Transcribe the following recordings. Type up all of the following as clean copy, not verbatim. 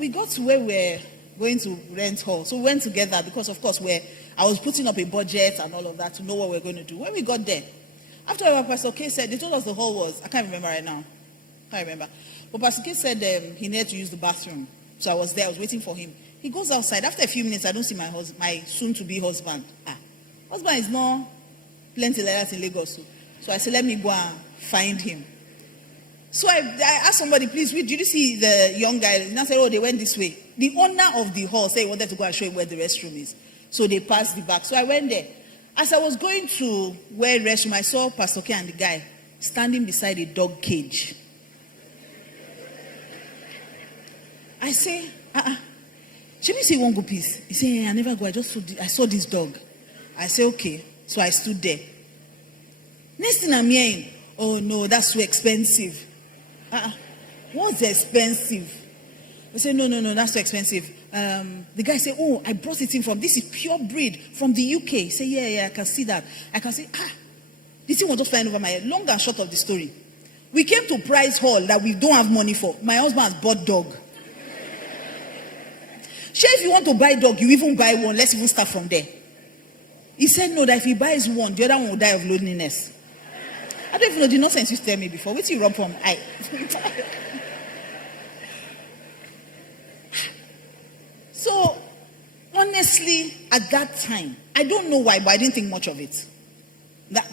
We got to where we're going to rent hall. So we went together because, of course, I was putting up a budget and all of that to know what we're going to do. When we got there, after our Pastor K said, they told us the hall was, I can't remember right now. I can't remember. But Pastor K said he needed to use the bathroom. So I was there, I was waiting for him. He goes outside. After a few minutes, I don't see my soon-to-be husband. Husband is not plenty like that in Lagos. So I said, let me go and find him. So I asked somebody, please, did you see the young guy? And I said, oh, they went this way. The owner of the hall said he wanted to go and show him where the restroom is. So they passed the back. So I went there. As I was going to where restroom, I saw Pastor K and the guy standing beside a dog cage. I say, should we say one go piece? He said, I never go. I saw this dog. I said, okay. So I stood there. Next thing I'm hearing, oh no, that's too expensive. What's expensive? I said, no, that's too expensive. The guy said, oh, I brought it in this is pure breed from the UK. He said, yeah, I can see that. I can see, this thing was just flying over my head. Long and short of the story. We came to price hall that we don't have money for. My husband has bought dog. Sure, if you want to buy dog, you even buy one. Let's even start from there. He said, no, that if he buys one, the other one will die of loneliness. I don't even know the nonsense you tell me before. Wait till you rub from eye. So, honestly, at that time, I don't know why, but I didn't think much of it.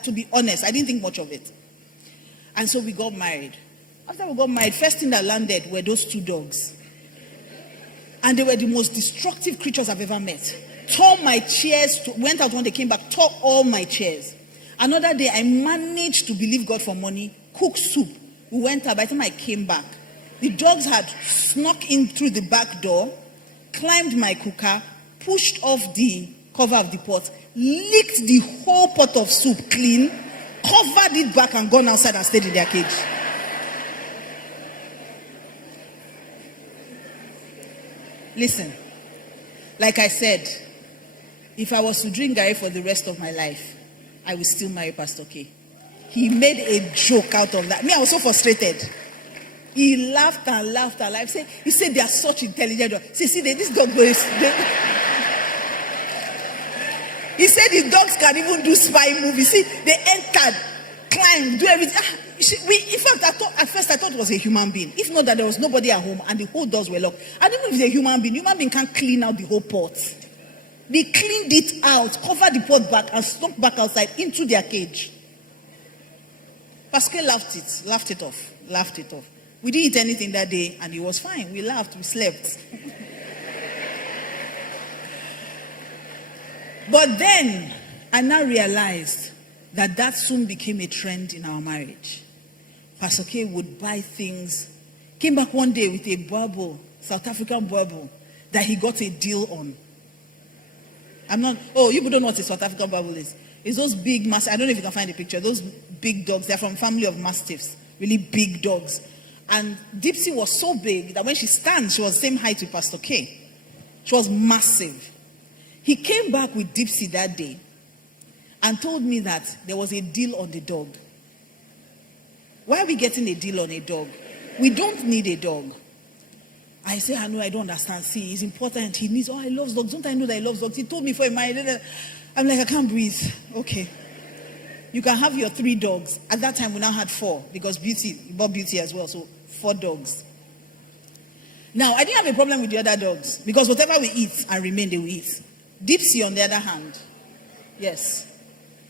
To be honest, I didn't think much of it. And so we got married. After we got married, first thing that landed were those two dogs. And they were the most destructive creatures I've ever met. Tore my chairs, went out when they came back, tore all my chairs. Another day, I managed to believe God for money, cook soup. We went out. By the time I came back, the dogs had snuck in through the back door, climbed my cooker, pushed off the cover of the pot, licked the whole pot of soup clean, covered it back and gone outside and stayed in their cage. Listen, like I said, if I was to drink Gary for the rest of my life, I will still marry Pastor K. He made a joke out of that. Me, I was so frustrated. He laughed and laughed and laughed. He said they are such intelligent dogs. See, this dog goes. He said the dogs can even do spy movies. See, they entered, climbed, do everything. In fact, at first I thought it was a human being. If not that there was nobody at home and the whole doors were locked. And even if it's a human being can't clean out the whole pot. They cleaned it out, covered the pot back, and snuck back outside into their cage. Pascal laughed it off. We didn't eat anything that day, and it was fine. We laughed, we slept. But then, I now realized that soon became a trend in our marriage. Pastor K would buy things. Came back one day with a bubble, South African bubble, that he got a deal on. You people don't know what a South African bubble is. It's those big, I don't know if you can find a picture, those big dogs. They're from a family of mastiffs, really big dogs. And Dipsy was so big that when she stands, she was the same height with Pastor K. She was massive. He came back with Dipsy that day and told me that there was a deal on the dog. Why are we getting a deal on a dog? We don't need a dog. I say, I know, I don't understand. See, it's important. He needs, I love dogs. Don't I know that he loves dogs? He told me for a marriage. I'm like, I can't breathe. Okay. You can have your 3 dogs. At that time, we now had 4 because Beauty, we bought Beauty as well. So 4 dogs. Now, I didn't have a problem with the other dogs because whatever we eat and remain, they will eat. Dipsy, on the other hand, yes.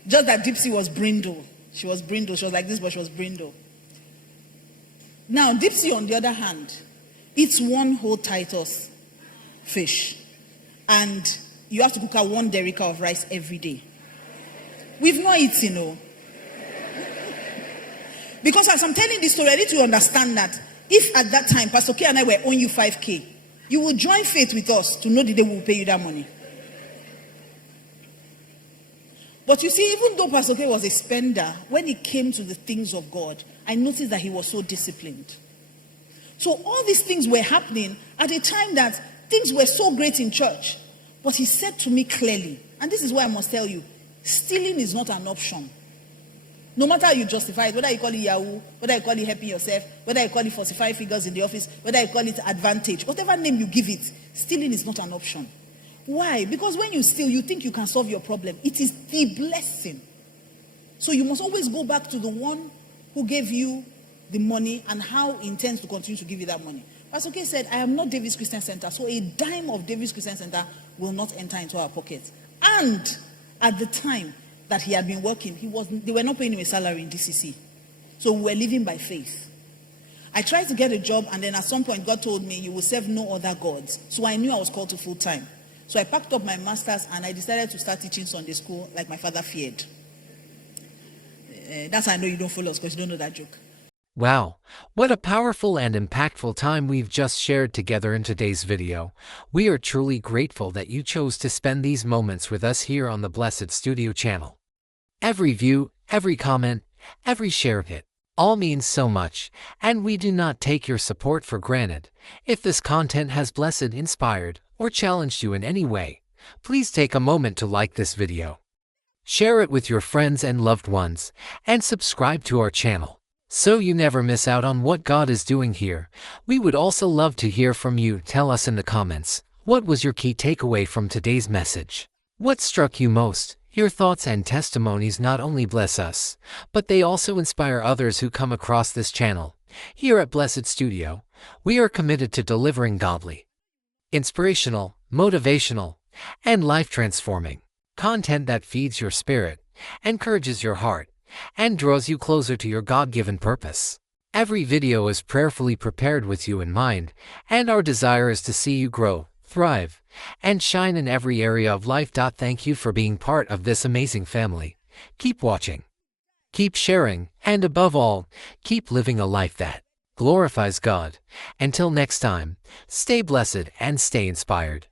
Just that Dipsy was brindle. She was brindle. She was like this, but she was brindle. Now, Dipsy, on the other hand, eats 1 whole Titus fish. And you have to cook her 1 derica of rice every day. We've not eaten, Because as I'm telling this story, I need to understand that if at that time, Pastor K and I were owing you 5K, you will join faith with us to know the day we will pay you that money. But you see, even though Pastor K was a spender, when it came to the things of God, I noticed that he was so disciplined. So all these things were happening at a time that things were so great in church. But he said to me clearly, and this is why I must tell you, stealing is not an option. No matter how you justify it, whether you call it Yahoo, whether you call it helping yourself, whether you call it falsified figures in the office, whether you call it advantage, whatever name you give it, stealing is not an option. Why? Because when you steal, you think you can solve your problem. It is the blessing. So you must always go back to the one who gave you the money and how he intends to continue to give you that money. Pastor K said, I am not David's Christian Center, so a dime of David's Christian Center will not enter into our pockets. And at the time that he had been working, they were not paying him a salary in DCC. So we were living by faith. I tried to get a job, and then at some point God told me, you will serve no other gods. So I knew I was called to full time. So I packed up my master's and I decided to start teaching Sunday school like my father feared. That's how I know you don't follow us, because you don't know that joke. Wow, what a powerful and impactful time we've just shared together in today's video. We are truly grateful that you chose to spend these moments with us here on the Blessed Studio channel. Every view, every comment, every share hit, all means so much, and we do not take your support for granted. If this content has blessed, inspired, or challenged you in any way, please take a moment to like this video. Share it with your friends and loved ones, and subscribe to our channel, so you never miss out on what God is doing here. We would also love to hear from you. Tell us in the comments, what was your key takeaway from today's message? What struck you most? Your thoughts and testimonies not only bless us, but they also inspire others who come across this channel. Here at Blessed Studio, we are committed to delivering godly, inspirational, motivational, and life-transforming content that feeds your spirit, encourages your heart, and draws you closer to your God-given purpose. Every video is prayerfully prepared with you in mind, and our desire is to see you grow, thrive, and shine in every area of life. Thank you for being part of this amazing family. Keep watching, keep sharing, and above all, keep living a life that glorifies God. Until next time, stay blessed and stay inspired.